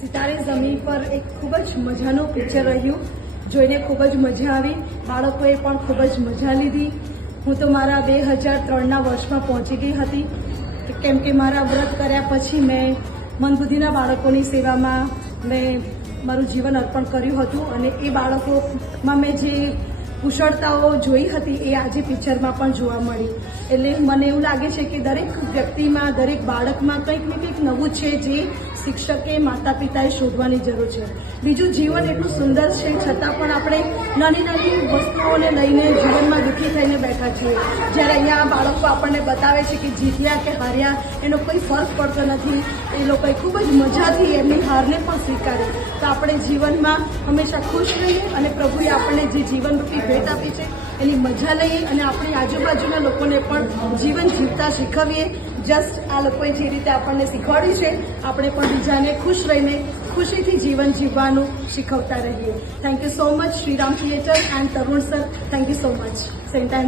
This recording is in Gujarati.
સિતારે જમીન પર એક ખૂબ જ મજાનું પિક્ચર રહ્યું, જોઈને ખૂબ જ મજા આવી, બાળકોએ પણ ખૂબ જ મજા લીધી. હું તો મારા 2003ના વર્ષમાં પહોંચી ગઈ હતી, કેમ કે મારા વ્રત કર્યા પછી મેં મંદબુદ્ધિના બાળકોની સેવામાં મેં મારું જીવન અર્પણ કર્યું હતું અને એ બાળકોમાં મેં જે કુશળતાઓ જોઈ હતી એ આજે પિક્ચરમાં પણ જોવા મળી. એટલે મને એવું લાગે છે કે દરેક વ્યક્તિમાં, દરેક બાળકમાં કંઈક ને કંઈક નવું છે જે શિક્ષકે, માતા પિતાએ શોધવાની જરૂર છે. બીજું, જીવન એટલું સુંદર છે છતાં પણ આપણે નાની નાની વસ્તુઓને લઈને જીવનમાં દુઃખી થઈને બેઠા છીએ. જ્યારે અહીંયા બાળકો આપણને બતાવે છે કે જીત્યા કે હાર્યા એનો કોઈ ફરક પડતો નથી. એ લોકોએ ખૂબ જ મજાથી એમની હારને પણ સ્વીકારી. તો આપણે જીવનમાં હંમેશા ખુશ રહીએ અને પ્રભુએ આપણને જે જીવનરૂપી ભેટ આપી છે એની મજા લઈએ અને આપણી આજુબાજુના લોકોને પણ જીવન જીવતા શીખવીએ. જસ્ટ આ લોકોએ જે રીતે આપણને શીખવાડ્યું છે આપણે પણ બીજાને ખુશ રહીને ખુશીથી જીવન જીવવાનું શીખવતા રહીએ. Thank you so much Shriram theatre and Tarun sir. Thank you so much. Same time